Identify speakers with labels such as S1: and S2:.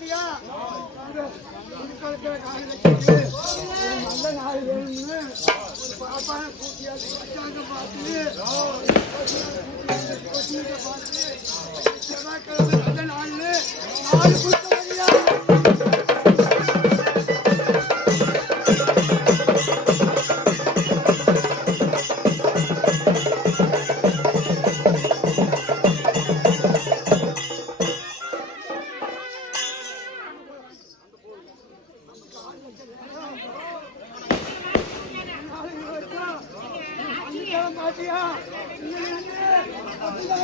S1: يا نال گندھل کڙڪن گاهري چي ني نال نال گاهري ني پا پا کوتيال اچا گه با تي نال کوتيال اچا گه با تي 哪里有枪？打起啊！打起啊！打起！打起！